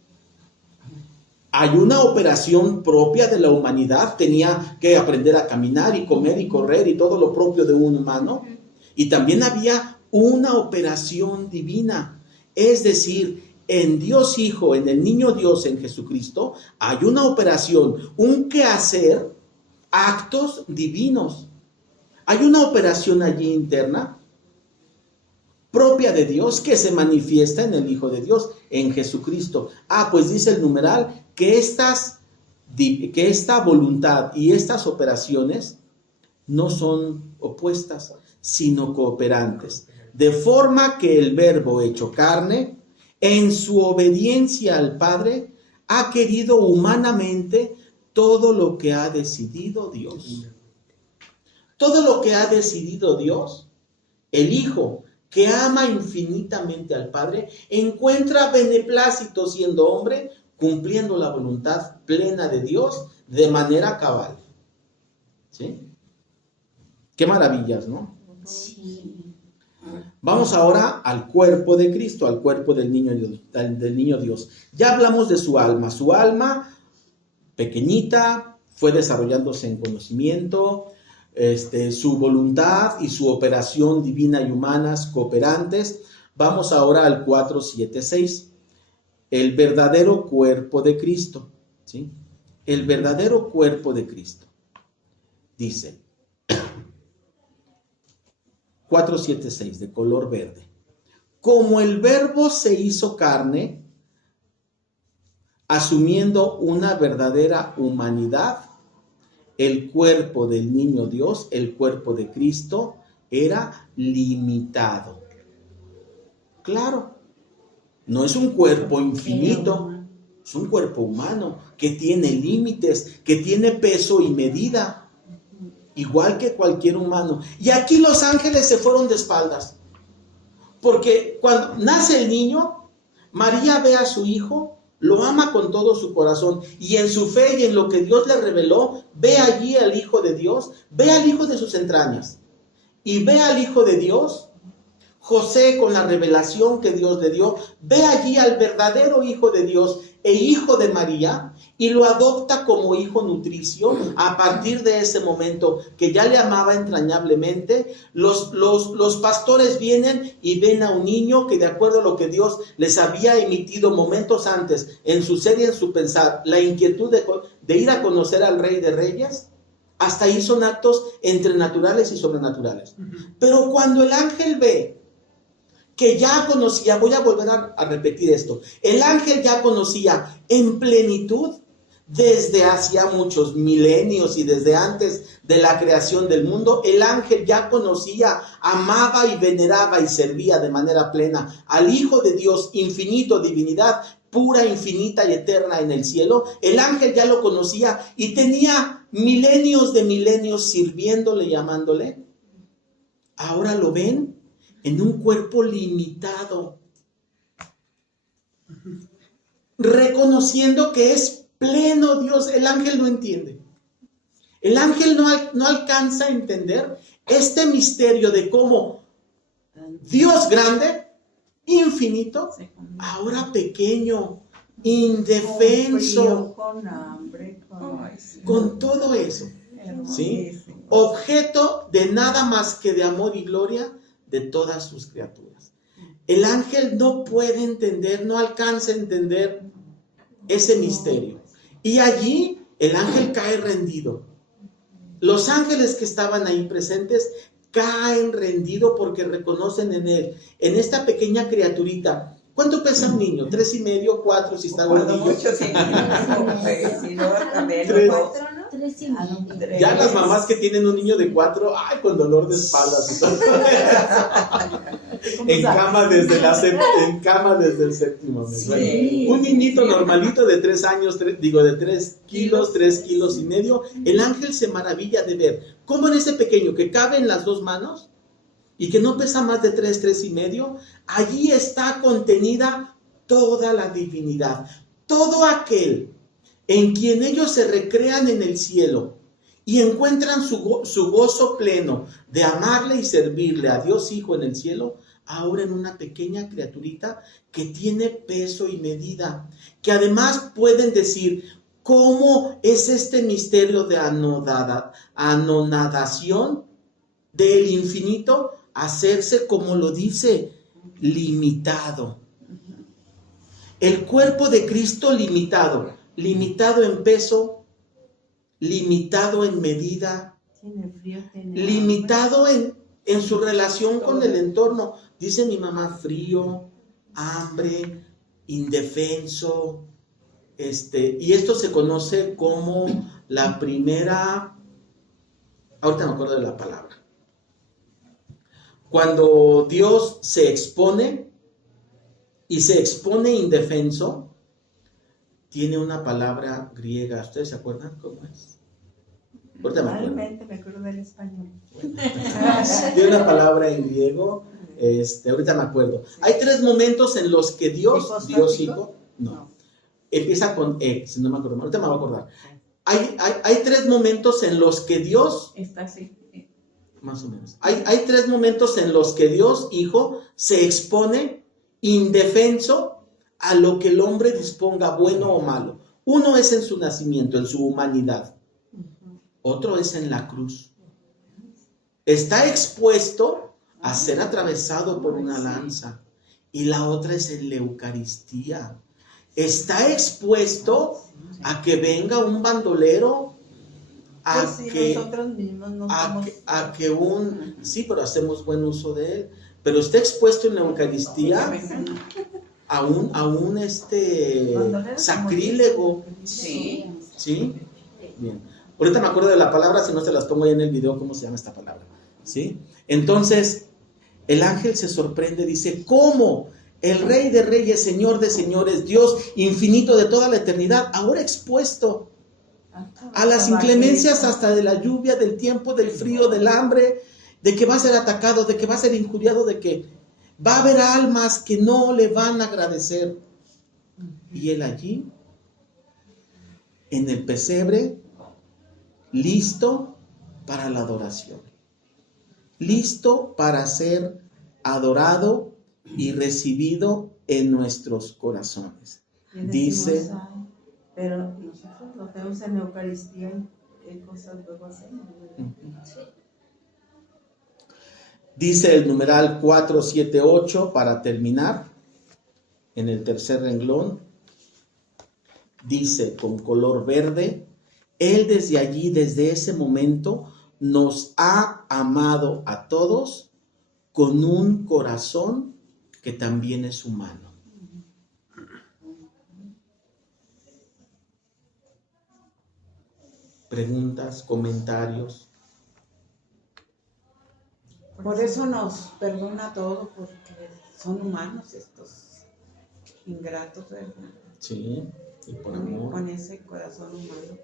Hay una operación propia de la humanidad, tenía que aprender a caminar y comer y correr y todo lo propio de un humano. Y también había una operación divina, es decir, en Dios Hijo, en el niño Dios, en Jesucristo, hay una operación, un quehacer, actos divinos. Hay una operación allí interna propia de Dios que se manifiesta en el Hijo de Dios, en Jesucristo. Pues dice el numeral que esta voluntad y estas operaciones no son opuestas, sino cooperantes. De forma que el Verbo hecho carne, en su obediencia al Padre, ha querido humanamente todo lo que ha decidido Dios. Todo lo que ha decidido Dios, el Hijo, que ama infinitamente al Padre, encuentra beneplácito siendo hombre, cumpliendo la voluntad plena de Dios de manera cabal. ¿Sí? Qué maravillas, ¿no? Sí. Vamos ahora al cuerpo de Cristo, al cuerpo del niño Dios. Ya hablamos de su alma. Su alma, pequeñita, fue desarrollándose en conocimiento, su voluntad y su operación divina y humanas cooperantes. Vamos ahora al 476, el verdadero cuerpo de Cristo, ¿sí? El verdadero cuerpo de Cristo. Dice 476, de color verde. Como el Verbo se hizo carne, asumiendo una verdadera humanidad, el cuerpo del niño Dios, el cuerpo de Cristo, era limitado. Claro, no es un cuerpo infinito, es un cuerpo humano que tiene límites, que tiene peso y medida, igual que cualquier humano. Y aquí los ángeles se fueron de espaldas, porque cuando nace el niño, María ve a su hijo, lo ama con todo su corazón, y en su fe y en lo que Dios le reveló, ve allí al Hijo de Dios, ve al Hijo de sus entrañas, y ve al Hijo de Dios. José, con la revelación que Dios le dio, ve allí al verdadero Hijo de Dios e Hijo de María, y lo adopta como hijo nutricio. A partir de ese momento que ya le amaba entrañablemente, los pastores vienen y ven a un niño que, de acuerdo a lo que Dios les había emitido momentos antes en su ser y en su pensar, la inquietud de ir a conocer al Rey de Reyes, hasta ahí son actos entre naturales y sobrenaturales. Pero cuando el ángel ve que ya conocía, voy a volver a repetir esto, el ángel ya conocía en plenitud desde hacía muchos milenios y desde antes de la creación del mundo. El ángel ya conocía, amaba y veneraba y servía de manera plena al Hijo de Dios, infinito, divinidad pura, infinita y eterna en el cielo. El ángel ya lo conocía y tenía milenios de milenios sirviéndole y amándole. Ahora lo ven en un cuerpo limitado, reconociendo que es pleno Dios. El ángel no entiende. El ángel no alcanza a entender este misterio de cómo Dios grande, infinito, ahora pequeño, indefenso, con hambre, con todo eso, ¿sí? objeto de nada más que de amor y gloria de todas sus criaturas. El ángel no puede entender, no alcanza a entender ese misterio. Y allí el ángel cae rendido. Los ángeles que estaban ahí presentes caen rendido porque reconocen en él, en esta pequeña criaturita. ¿Cuánto pesa un niño? 3,5, 4 si está gordillo. Mucho, sí. Si no, también. 3. 3,5. Ya las mamás que tienen un niño de 4, ay, con dolor de espaldas y todo. En cama desde el séptimo mes. Sí. Bueno, un niñito normalito de 3 años, de 3 kilos, 3 kilos y medio, el ángel se maravilla de ver cómo en ese pequeño que cabe en las 2 manos y que no pesa más de 3,5, allí está contenida toda la divinidad. Todo aquel en quien ellos se recrean en el cielo y encuentran su gozo pleno de amarle y servirle a Dios Hijo en el cielo, ahora en una pequeña criaturita que tiene peso y medida, que además pueden decir, ¿cómo es este misterio de anonadación del infinito? Hacerse, como lo dice, limitado. El cuerpo de Cristo limitado en peso, limitado en medida, Tiene frío, tiene limitado en su relación con el entorno. Dice mi mamá, frío, hambre, indefenso, y esto se conoce como la primera, ahorita me acuerdo de la palabra, cuando Dios se expone y se expone indefenso, tiene una palabra griega. ¿Ustedes se acuerdan cómo es? Ahorita me acuerdo. Realmente me acuerdo del español. Tiene una palabra en griego, ahorita me acuerdo. Hay 3 momentos en los que Dios Hijo, no, empieza con si no me acuerdo, ahorita me voy a acordar. Hay 3 momentos en los que Dios, Está así. más o menos, hay 3 momentos en los que Dios Hijo se expone indefenso a lo que el hombre disponga, bueno o malo. Uno es en su nacimiento, en su humanidad. Otro es en la cruz. Está expuesto a ser atravesado por una lanza. Y la otra es en la Eucaristía. Está expuesto a que venga un bandolero, nosotros mismos no somos... sí, pero hacemos buen uso de él. Pero está expuesto en la Eucaristía a un sacrílego. Sí. ¿Sí? Bien. Ahorita me acuerdo de la palabra, si no se las pongo ahí en el video, ¿cómo se llama esta palabra? ¿Sí? Entonces, el ángel se sorprende, dice, ¿cómo? El Rey de Reyes, Señor de Señores, Dios infinito de toda la eternidad, ahora expuesto a las inclemencias hasta de la lluvia, del tiempo, del frío, del hambre, de que va a ser atacado, de que va a ser injuriado, de que va a haber almas que no le van a agradecer. Y él allí, en el pesebre, listo para la adoración, listo para ser adorado y recibido en nuestros corazones. Dice, pero nosotros lo tenemos en la Eucaristía, ¿qué cosas luego hacemos? Dice el numeral 478 para terminar, en el tercer renglón, dice con color verde, Él desde allí, desde ese momento, nos ha amado a todos con un corazón que también es humano. Preguntas, comentarios. Por eso nos perdona todo, porque son humanos estos ingratos, ¿verdad? Sí, y por amor. Con ese corazón humano.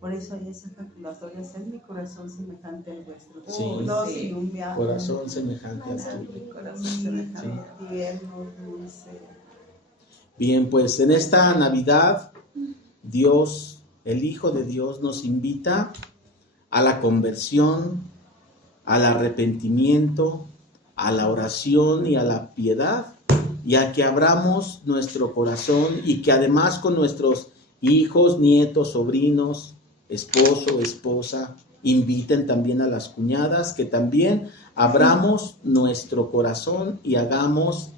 Por eso hay esa calculatoria, hacer mi corazón semejante al vuestro. Sí, sí. Un viaje. Corazón semejante al tuyo. Corazón semejante. Tierno, dulce. Bien, pues en esta Navidad, Dios, el Hijo de Dios, nos invita a la conversión, al arrepentimiento, a la oración y a la piedad, y a que abramos nuestro corazón y que además con nuestros hijos, nietos, sobrinos, esposo, esposa, inviten también a las cuñadas, que también abramos nuestro corazón y hagamos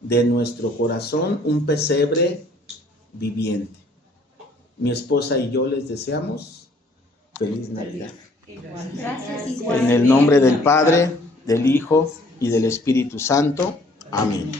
de nuestro corazón un pesebre viviente. Mi esposa y yo les deseamos feliz Navidad. Gracias. En el nombre del Padre, del Hijo y del Espíritu Santo. Amén.